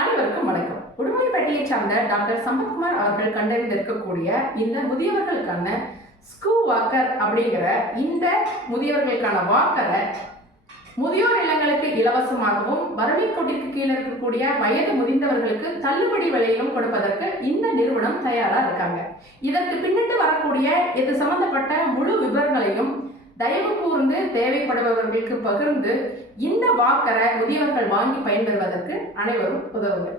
அனைவருக்கும் வணக்கம். உடுமலைப்பேட்டையை சார்ந்த டாக்டர் சம்பத்குமார் அவர்கள் கண்டறிந்திருக்கக்கூடிய இந்த முதியவர்களுக்கான ஸ்கூ வாக்கர் அப்படிங்கிற இந்த முதியவர்களுக்கான வாக்கரை முதியோர் இல்லங்களுக்கு இலவசமாகவும் வறுமை கோட்டிற்கு கீழே இருக்கக்கூடிய வயது முதிர்ந்தவர்களுக்கு தள்ளுபடி விலையிலும் கொடுப்பதற்கு இந்த நிறுவனம் தயாரா இருக்காங்க. இதற்கு பின்னிட்டு வரக்கூடிய இது சம்பந்தப்பட்ட முழு விவரங்களையும் தயவு கூர்ந்து தேவைப்படுபவர்களுக்கு பகிர்ந்து இந்த வாக்கரை முதியவர்கள் வாங்கி பயன்பெறுவதற்கு அனைவரும் உதவுங்கள்.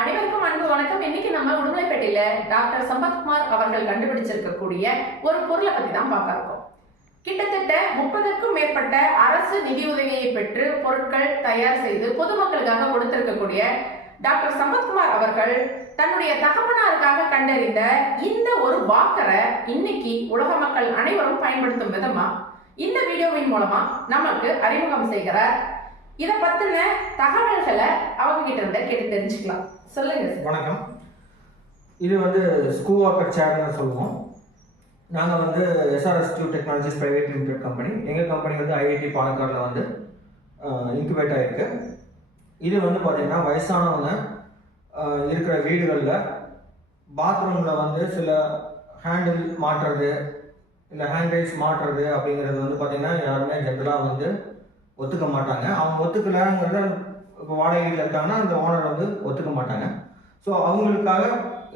அனைவருக்கும் அன்பு வணக்கம். இன்னைக்கு நம்ம உடுமலைப்பேட்டையில டாக்டர் சம்பத்குமார் அவர்கள் கண்டுபிடிச்சிருக்கக்கூடிய ஒரு பொருளை பத்தி தான் பார்க்க இருக்கோம். கிட்டத்தட்ட முப்பதுக்கும் மேற்பட்ட அரசு நிதியுதவியை பெற்று பொருட்கள் தயார் செய்து பொதுமக்களுக்காக கொடுத்திருக்கக்கூடிய டாக்டர் சம்பத்குமார் அவர்கள் தன்னுடைய தகப்பனாருக்காக கண்டறிந்த இந்த ஒரு வாக்கரை இன்னைக்கு உலக மக்கள் அனைவரும் பயன்படுத்தும் விதமா இந்த வீடியோவின் மூலமா நமக்கு அறிமுகம் செய்கிறார். இத பத்தின தகவல்களை அவங்க கிட்ட இருந்து கேட்டு தெரிஞ்சுக்கலாம். சொல்லுங்க வணக்கம். இது வந்து ஸ்கூ வாக்கர் சேர்னு சொல்லுவோம். நாங்கள் வந்து SRS dew technologies private limited company எங்கள் கம்பெனி வந்து ஐஐடி பாலக்காடில் வந்து இன்குபேட் ஆகிருக்கு இது வந்து பார்த்திங்கன்னா வயசானவங்க இருக்கிற வீடுகளில் பாத்ரூமில் வந்து சில ஹேண்டில் மாட்டுறது இல்லை ஹேண்ட்ரைஸ் மாட்டுறது அப்படிங்கிறது வந்து பார்த்திங்கன்னா யாருமே ஜென்ரலாக வந்து ஒத்துக்க மாட்டாங்க. அவங்க ஒத்துக்கலைங்கிறத இப்போ வாடகையில் இருக்காங்கன்னா அந்த ஓனர் வந்து ஒத்துக்க மாட்டாங்க. ஸோ அவங்களுக்காக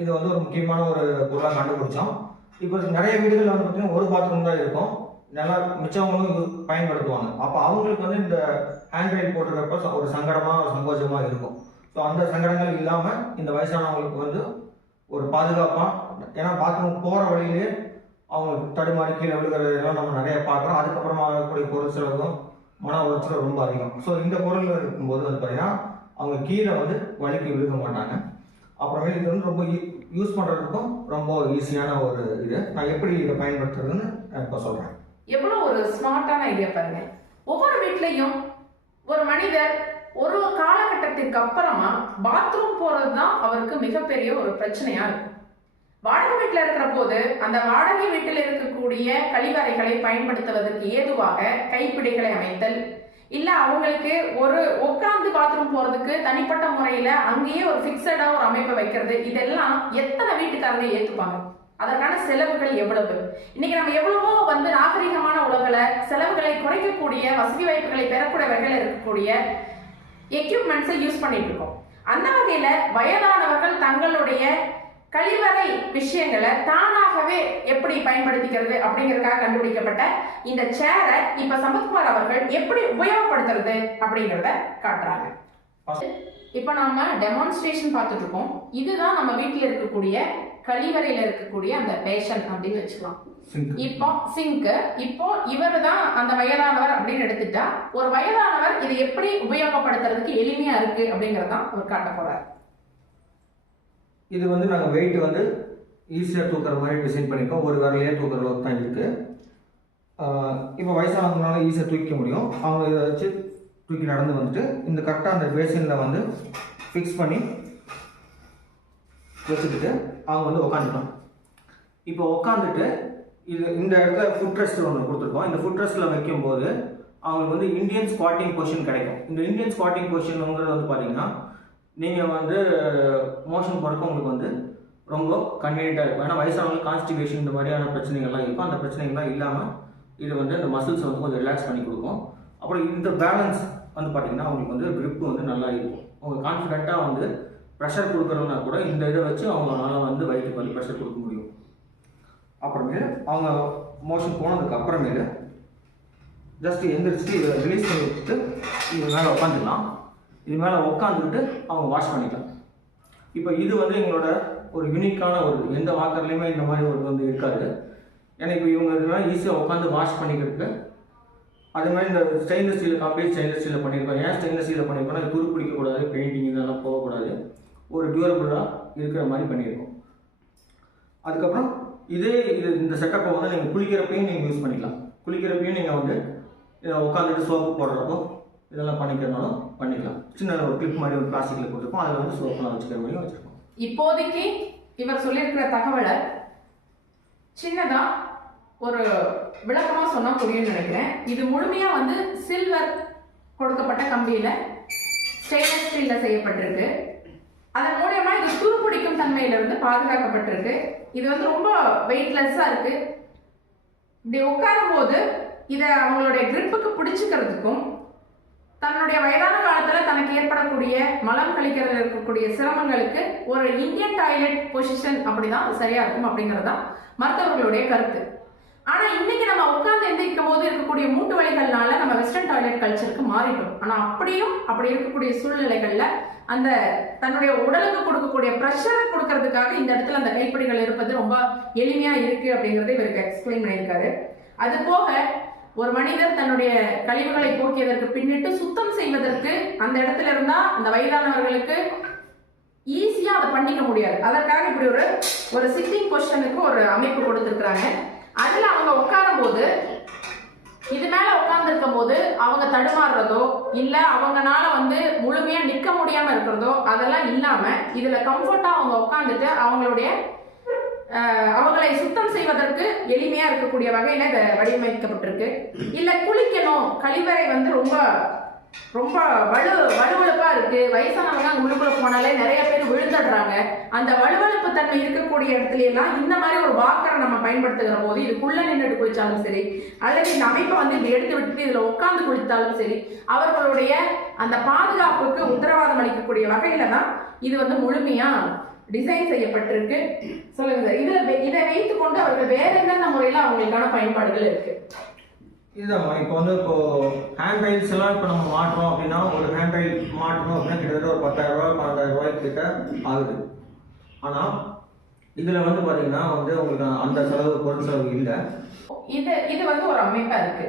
இது வந்து ஒரு முக்கியமான ஒரு பொருளாக கண்டுபிடிச்சோம். இப்போ நிறைய வீடுகளில் வந்து பார்த்தீங்கன்னா ஒரு பாத்ரூம் தான் இருக்கும். நல்லா மிச்சவங்களும் பயன்படுத்துவாங்க. அப்போ அவங்களுக்கு வந்து இந்த ஹேண்ட் ரைட் போட்டுறப்ப ஒரு சங்கடமாக சங்கோஜமாக இருக்கும். ஸோ அந்த சங்கடங்கள் இல்லாமல் இந்த வயசானவங்களுக்கு வந்து ஒரு பாதுகாப்பாக ஏன்னா பாத்ரூம் போகிற வழியிலே அவங்களுக்கு தடுமாறி கீழே விழுகிறதெல்லாம் நம்ம நிறைய பார்க்குறோம். அதுக்கப்புறமா ஆகக்கூடிய பொருள் செலவும் மன உளைச்சலும் ரொம்ப அதிகம். ஸோ இந்த பொருள் இருக்கும்போது வந்து பார்த்தீங்கன்னா அவங்க கீழே வந்து வலிக்கு விழுக மாட்டாங்க. அப்புறமே இது வந்து ரொம்ப யூஸ் பண்ணுறதுக்கும் ரொம்ப ஈஸியான ஒரு இது. நான் எப்படி இதை பயன்படுத்துறதுன்னு நான் இப்போ சொல்கிறேன் எவ்வளவு ஒரு ஸ்மார்ட்டான ஐடியா பாருங்க. ஒவ்வொரு வீட்லயும் ஒரு மனிதர் ஒரு காலகட்டத்திற்கு அப்புறமா பாத்ரூம் போறது தான் அவருக்கு மிகப்பெரிய ஒரு பிரச்சனையா இருக்கும். வாடகை வீட்டில் இருக்கிற போது அந்த வாடகை வீட்டில் இருக்கக்கூடிய கழிவறைகளை பயன்படுத்துவதற்கு ஏதுவாக கைப்பிடிகளை அமைத்தல் இல்ல அவங்களுக்கு ஒரு உட்கார்ந்து பாத்ரூம் போறதுக்கு தனிப்பட்ட முறையில அங்கேயே ஒரு பிக்சடா ஒரு அமைப்பை வைக்கிறது இதெல்லாம் எத்தனை வீட்டுக்காரங்க ஏத்துப்பாங்க? அதற்கான செலவுகள் எவ்வளவு? இன்னைக்கு நம்ம எவ்வளவோ வந்து நாகரிகமான உலகில் செலவுகளை குறைக்கக்கூடிய வசதி வாய்ப்புகளை பெறக்கூடிய வகையில் இருக்கக்கூடிய எக்யூப்மெண்ட்ஸை யூஸ் பண்ணிட்டு இருக்கோம். அந்த வகையில் வயதானவர்கள் தங்களுடைய கழிவறை விஷயங்களை தானாகவே எப்படி பயன்படுத்திக்கிறது அப்படிங்கறதுக்காக கண்டுபிடிக்கப்பட்ட இந்த சேரை இப்ப சம்பத்குமார் அவர்கள் எப்படி உபயோகப்படுத்துறது அப்படிங்கிறத காட்டுறாங்க. இப்போ நாம டெமான்ஸ்ட்ரேஷன் பார்த்துட்டு இருக்கோம் இதுதான் நம்ம வீட்டில் இருக்கக்கூடிய கழிவறையில இருக்கக்கூடிய அந்த பேஷன் அப்படின்னு வச்சுக்கலாம். இப்போ சிங்க் இப்போ இவர் தான் அந்த வயதானவர் அப்படின்னு எடுத்துட்டா ஒரு வயதானவர் இதை எப்படி உபயோகப்படுத்துறதுக்கு எளிமையா இருக்கு அப்படிங்கறதான் அவர் காட்ட போறார். இது வந்து நாங்கள் வெயிட் வந்து ஈஸியாக தூக்குற மாதிரி டிசைன் பண்ணியிருக்கோம் ஒரு விரலையே தூக்குற அளவுக்கு தான் இருக்குது இப்போ வயசானவங்களால ஈஸியாக தூக்கிக்க முடியும். அவங்க இதை வச்சு தூக்கி நடந்து வந்துட்டு இந்த கரெக்டாக அந்த பேசினில் வந்து ஃபிக்ஸ் பண்ணி வச்சுக்கிட்டு அவங்க வந்து உக்காந்துக்கலாம். இப்போ உக்காந்துட்டு இது இந்த இடத்துல ஃபுட் ரெஸ்ட் ஒன்று கொடுத்துருக்கோம். இந்த ஃபுட் ரெஸ்ட்டில் வைக்கும்போது அவங்களுக்கு வந்து இந்தியன் ஸ்குவாட்டிங் பொசிஷன் கிடைக்கும். இந்த இந்தியன் ஸ்குவாட்டிங் பொசிஷனுங்கிறது வந்து பார்த்தீங்கன்னா நீங்கள் வந்து மோஷன் போகிறதுக்கு உங்களுக்கு வந்து ரொம்ப கன்வீனியண்ட்டாக இருக்கும். ஏன்னா வயசானவங்க கான்ஸ்டிபேஷன் இந்த மாதிரியான பிரச்சனைகள்லாம் இருக்கும். அந்த பிரச்சனைகள்லாம் இல்லாமல் இது வந்து அந்த மசில்ஸ் வந்து கொஞ்சம் ரிலாக்ஸ் பண்ணி கொடுக்கும். அப்புறம் இந்த பேலன்ஸ் வந்து பார்த்தீங்கன்னா உங்களுக்கு வந்து grip வந்து நல்லா இருக்கும் அவங்க கான்ஃபிடென்ட்டாக வந்து ப்ரெஷர் கொடுக்குறதுனா கூட இந்த இதை வச்சு அவங்களால வந்து வயிற்றுக்கு வந்து ப்ரெஷர் கொடுக்க முடியும். அப்புறமேலு அவங்க மோஷன் போனதுக்கு அப்புறமேலு ஜஸ்ட் எந்திரிச்சு இதை ரிலீஸ் பண்ணி விட்டு இது மேலே உட்காந்துக்கலாம் இது மேலே உட்காந்துக்கிட்டு அவங்க வாஷ் பண்ணிக்கலாம். இப்போ இது வந்து எங்களோட ஒரு யூனிக்கான ஒரு எந்த வாக்கர்லேயுமே இந்த மாதிரி ஒரு வந்து இருக்காது. ஏன்னா இப்போ இவங்க இதெல்லாம் ஈஸியாக உட்காந்து வாஷ் பண்ணிக்கிறதுக்கு அதே மாதிரி இந்த ஸ்டெயின்லெஸ் ஸ்டீல் கம்ப்ளீட் ஸ்டெயின்லெஸ் ஸ்டீலில் பண்ணியிருக்கோம் ஏன் ஸ்டெயின்லெஸ் ஸ்டீலில் பண்ணியிருக்கோம்னா துரு பிடிக்கக்கூடாது பெயிண்டிங் இதெல்லாம் போகக்கூடாது. ஒரு டியூரபுளாக இருக்கிற மாதிரி பண்ணியிருக்கோம் அதுக்கப்புறம் இதே இது இந்த செட்டப்பை வந்து நீங்கள் குளிக்கிறப்பையும் நீங்கள் யூஸ் பண்ணிக்கலாம். குளிக்கிறப்பையும் நீங்கள் வந்து உட்காந்துட்டு சோப்பு போடுறப்போ இதெல்லாம் பண்ணிக்கிறனாலும் பண்ணிக்கலாம். சின்ன ஒரு கிளிப் மாதிரி ஒரு பிளாஸ்டிக்கில் கொடுத்துருப்போம் அதில் வந்து சோப்பெல்லாம் வச்சுக்கிற மாதிரியும் வச்சுருக்கோம். இப்போதைக்கு இவர் சொல்லியிருக்கிற தகவலை சின்னதாக ஒரு விளக்கமாக சொன்ன புரியும்னு நினைக்கிறேன். இது முழுமையாக வந்து சில்வர் கொடுக்கப்பட்ட கம்பியில் ஸ்டெயின்லெஸ் ஸ்டீலில் செய்யப்பட்டிருக்கு. அதன் மூலயமா இது துருப்பிடிக்கும் தன்மையிலிருந்து பாதுகாக்கப்பட்டிருக்கு. இது வந்து ரொம்ப வெயிட்லெஸ்ஸாக இருக்குது இப்படி உட்காரும் போது இதை அவங்களுடைய கிரிப்புக்கு பிடிச்சிக்கிறதுக்கும் தன்னுடைய வயதான காலத்தில் தனக்கு ஏற்படக்கூடிய மலம் கழிக்கிறதுல இருக்கக்கூடிய சிரமங்களுக்கு ஒரு இந்தியன் டாய்லெட் பொசிஷன் அப்படிதான் அது சரியா இருக்கும் அப்படிங்கிறது தான் மருத்துவர்களுடைய கருத்து. ஆனா இன்னைக்கு நம்ம உட்கார்ந்து எந்திரிக்கும் போது இருக்கக்கூடிய மூட்டு வழிகள்னால நம்ம வெஸ்டர்ன் டாய்லெட் கல்ச்சருக்கு மாறிட்டோம். ஆனா அப்படியும் அப்படி இருக்கக்கூடிய சூழ்நிலைகள்ல அந்த தன்னுடைய உடலுக்கு கொடுக்கக்கூடிய ப்ரெஷரை கொடுக்கறதுக்காக இந்த இடத்துல அந்த கைப்பிடிகள் இருப்பது ரொம்ப எளிமையா இருக்கு அப்படிங்கறத இவருக்கு எக்ஸ்பிளைன் பண்ணியிருக்காரு. அது போக ஒரு மனிதர் தன்னுடைய கழிவுகளை போக்கியதற்கு பின்னிட்டு சுத்தம் செய்வதற்கு அந்த இடத்துல இருந்தா அந்த வயதானவர்களுக்கு ஈஸியா அதை பண்ணிக்க முடியாது. அதற்காக இப்படி ஒரு ஒரு சிட்டிங் கொஸ்டனுக்கு ஒரு அமைப்பு கொடுத்துருக்குறாங்க. அதுல அவங்க உட்காரும் போது இது மேல உட்கார்ந்துருக்கும் போது அவங்க தடுமாறுறதோ இல்ல அவங்கனால வந்து முழுமையா நிக்க முடியாம இருக்கிறதோ அதெல்லாம் இல்லாம இதுல கம்ஃபர்ட்டா அவங்க உட்காந்துட்டு அவங்களுடைய அவங்களை சுத்தம் செய்வதற்கு எளிமையா இருக்கக்கூடிய வகையில இதை வடிவமைக்கப்பட்டிருக்கு. இல்ல குளிக்கணும் கழிவறை வந்து ரொம்ப ரொம்ப வலு வலுவழுப்பா இருக்கு வயசானவங்க போனாலே நிறைய பேர் விழுந்துடுறாங்க. அந்த வலுவழுப்பு தன்மை இருக்கக்கூடிய இடத்துல எல்லாம் இந்த மாதிரி ஒரு வாக்கரை நம்ம பயன்படுத்துகிற போது இதுக்குள்ள நின்றுட்டு குளிச்சாலும் சரி அல்லது இந்த அமைப்பை வந்து இப்படி எடுத்து விட்டுட்டு இதுல உட்கார்ந்து குளித்தாலும் சரி அவர்களுடைய அந்த பாதுகாப்புக்கு உத்தரவாதம் அளிக்கக்கூடிய வகையில தான் இது வந்து முழுமையா டிசைன் செய்யப்பட்டிருக்கு. சொல்லுங்க சார். இதுல இதை வைத்துக்கொண்டு அவர்கள் வேற என்னென்ன முறையில அவங்களுக்கான பயன்பாடுகள் இருக்கு? இதுதாம்மா இப்போ வந்து இப்போ ஹேண்ட் ரைல்ஸ் எல்லாம் இப்போ நம்ம மாட்டுறோம் அப்படின்னா ஒரு ஹேண்ட் ரைல் மாட்டணும் அப்படின்னா கிட்டத்தட்ட ஒரு பத்தாயிரம் ரூபாய் பன்னெண்டாயிரம் ரூபாய்க்கு கிட்ட ஆகுது. ஆனால் இதில் வந்து பார்த்தீங்கன்னா வந்து உங்களுக்கு அந்த செலவு பொருள் செலவு இல்லை. இது இது வந்து ஒரு அமைப்பா இருக்கு.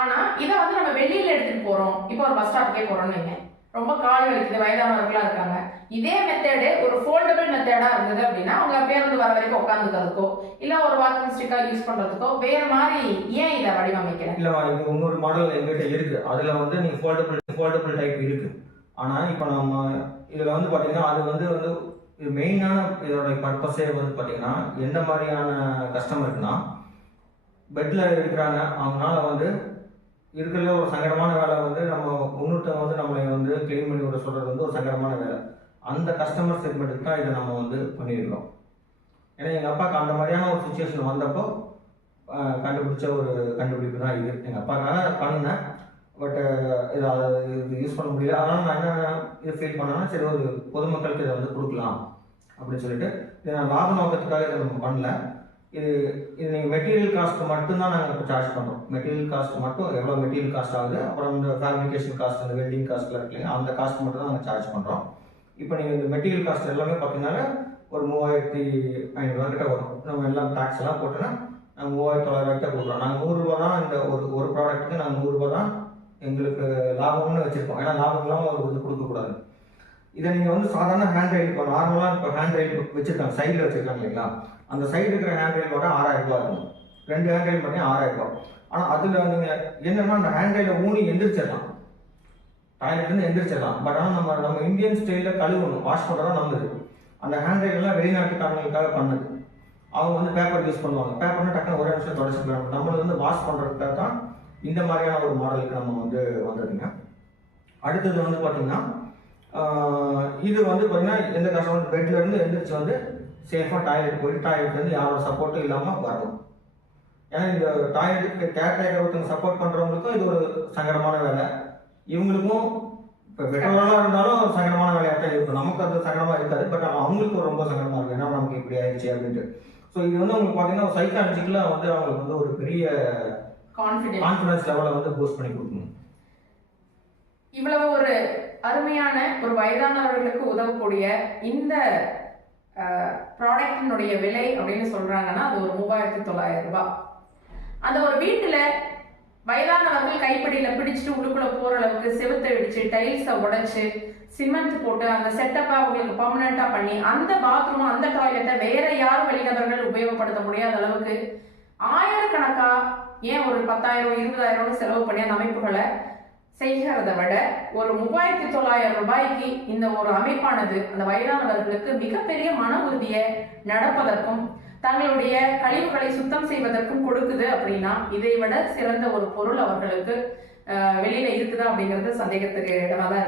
ஆனா இதை வந்து நம்ம வெளியில எடுத்துட்டு போறோம். இப்போ ஒரு பஸ் ஸ்டாப்புக்கே போறோம்னு வைங்க. ரொம்ப கால் வலிக்குது வயதானவர்களா இருக்காங்க. இதே மெத்தடு ஒரு ஃபோல்டபிள் மெத்தேடா இருந்தது அப்படின்னா அவங்க பேருந்து வர வரைக்கும் உட்காந்துக்கிறதுக்கோ இல்ல ஒரு வாக்கிங் ஸ்டிக்கா யூஸ் பண்றதுக்கோ வேற மாதிரி ஏன் இதை வடிவமைக்கிறேன் இல்லை இது இன்னொரு மாடல் எங்கிட்ட இருக்குது அதில் வந்து நீங்கள் ஃபோல்டபிள் ஃபோல்டபுள் டைப் இருக்குது ஆனால் இப்போ நம்ம இதில் வந்து பார்த்தீங்கன்னா அது வந்து வந்து மெயினான இதோட பர்பஸே வந்து பார்த்தீங்கன்னா எந்த மாதிரியான கஸ்டமருக்குன்னா பெட்டில் இருக்கிறாங்க. அவங்களால வந்து இருக்கிறதுல ஒரு சங்கடமான வேலை வந்து நம்ம இன்னொருத்தவங்க வந்து நம்மளை வந்து க்ளீன் பண்ணி விட சொல்கிறது வந்து ஒரு சங்கடமான வேலை. அந்த கஸ்டமர் செக்மெண்ட்டுக்கு தான் இதை நம்ம வந்து பண்ணியிருக்கிறோம். ஏன்னா எங்கள் அப்பாவுக்கு அந்த மாதிரியான ஒரு சுச்சுவேஷன் வந்தப்போ கண்டுபிடிச்ச ஒரு கண்டுபிடிப்பு தான் இது. எங்கள் அப்பாக்காக பண்ணேன். பட் இது அதை இது யூஸ் பண்ண முடியல. அதனால் நான் என்ன இது ஃபீல் பண்ணேன்னா சரி ஒரு பொதுமக்களுக்கு இதை வந்து கொடுக்கலாம் அப்படின்னு சொல்லிட்டு இது நான் லாப நோக்கத்துக்காக இதை நம்ம பண்ணல. இது இது நீங்கள் மெட்டீரியல் காஸ்ட் மட்டும்தான் நாங்கள் இப்போ சார்ஜ் பண்ணுறோம் மெட்டீரியல் காஸ்ட் மட்டும் எவ்வளோ மெட்டீரியல் காஸ்ட் ஆகுது அப்புறம் இந்த ஃபேப்ரிகேஷன் காஸ்ட் இந்த வெல்டிங் காஸ்ட்லாம் இருக்கு அந்த காஸ்ட் மட்டும் தான் நாங்கள் சார்ஜ் பண்ணுறோம் இப்போ நீங்கள் இந்த மெட்டீரியல் காஸ்ட் எல்லாமே பார்த்தீங்கன்னா ஒரு மூவாயிரத்தி ஐநூறுரூவா கிட்ட வரும். நம்ம எல்லாம் டேக்ஸ் எல்லாம் போட்டோன்னா நாங்கள் மூவாயிரத்தி தொள்ளாயிரம் கிட்ட கொடுக்குறோம். நாங்கள் நூறுரூவா தான் இந்த ஒரு ஒரு ப்ராடக்ட்டுக்கு நாங்கள் நூறுரூவா தான் எங்களுக்கு லாபம்னு வச்சுருக்கோம். ஏன்னா லாபம் இல்லாமல் ஒரு இது கொடுக்கக்கூடாது இதை நீங்கள் வந்து சாதாரண ஹேண்ட் ரைட் இப்போ நார்மலாக இப்போ ஹேண்ட் ரைட் வச்சுருக்காங்க சைடில் வச்சுருக்காங்க இல்லைங்களா? அந்த சைடு இருக்கிற ஹேண்ட் ரைலோட ஆறாயிரம் ரூபாய் இருக்கும். ரெண்டு ஹேண்ட் ரைல் பண்ணி ஆறாயிரம் ரூபாய். ஆனால் அதில் வந்து என்னன்னா அந்த ஹேண்ட் ஊனி எந்திரிச்சிடலாம். டாய்லெட்லேருந்து எந்திரிச்சிடலாம். பட் ஆனால் நம்ம நம்ம இந்தியன் ஸ்டைலில் கழுவணும். வாஷ் பண்ணுறதா நல்லது. அந்த ஹேண்ட் வெளிநாட்டுக்காரங்களுக்காக பண்ணது. அவங்க வந்து பேப்பர் யூஸ் பண்ணுவாங்க. பேப்பர்னா டக்குனு ஒரே நிமிஷம் தொடச்சிக்கலாம் நம்மளது வந்து வாஷ் பண்ணுறதுக்காக தான் இந்த மாதிரியான ஒரு மாடலுக்கு நம்ம வந்து வந்ததுங்க அடுத்தது வந்து பார்த்தீங்கன்னா இது வந்து பார்த்தீங்கன்னா எந்த கஷ்டம்? பெட்லேருந்து எழுந்திரிச்சு வந்து சேஃபாக டாய்லெட் போயிட்டு டாய்லெட் வந்து யாரோட சப்போர்ட்டும் இல்லாமல் வரணும். ஏன்னா இந்த டாய்லெட்டுக்கு கேர் டேக்கர் ஒருத்தங்க சப்போர்ட் பண்ணுறவங்களுக்கும் இது ஒரு சங்கடமான வேலை. இவங்களுக்கும் இப்போ பெற்றோர்களாக இருந்தாலும் சங்கடமான வேலையாக தான் இருக்கும். நமக்கு அது சங்கடமாக இருக்காது. பட் அவங்களுக்கு ரொம்ப சங்கடமாக இருக்கும். ஏன்னா நமக்கு இப்படி ஆயிடுச்சு அப்படின்ட்டு. ஸோ இது வந்து உங்களுக்கு பார்த்தீங்கன்னா சைக்காலஜிக்கலாக வந்து அவங்களுக்கு வந்து ஒரு பெரிய கான்பிடென்ட் கான்ஃபிடன்ஸ் லெவலை வந்து பூஸ்ட் பண்ணி கொடுக்கணும். இவ்வளவு ஒரு அருமையான ஒரு வயதானவர்களுக்கு உதவக்கூடிய இந்த ப்ராடக்டினுடைய விலை அப்படின்னு சொல்றாங்கன்னா அது ஒரு மூவாயிரத்தி தொள்ளாயிரம் ரூபாய். அந்த ஒரு வீட்டுல வயதானவர்கள் கைப்பிடியில பிடிச்சிட்டு உள்ளுக்குள்ள போற அளவுக்கு செவுத்தை இடிச்சு டைல்ஸை உடைச்சு சிமெண்ட் போட்டு அந்த செட்டப்பை அவங்களுக்கு பர்மனண்டா பண்ணி அந்த பாத்ரூம் அந்த டாய்லெட்டை வேற யாரும் வெளிநபர்கள் உபயோகப்படுத்த முடியாத அளவுக்கு ஆயிரக்கணக்கா ஏன் ஒரு பத்தாயிரம் இருபதாயிரம்னு செலவு பண்ணி அந்த அமைப்புகளை செய்கிறத விட ஒரு மூவாயிரத்தி தொள்ளாயிரம் ரூபாய்க்கு இந்த ஒரு அமைப்பானது அந்த வயதானவர்களுக்கு மிகப்பெரிய மன உறுதியை நடப்பதற்கும் தங்களுடைய கழிவுகளை சுத்தம் செய்வதற்கும் கொடுக்குது அப்படின்னா இதை விட சிறந்த ஒரு பொருள் அவர்களுக்கு வெளியில இருக்குதா அப்படிங்கிறது சந்தேகத்துக்கு இடமா தான்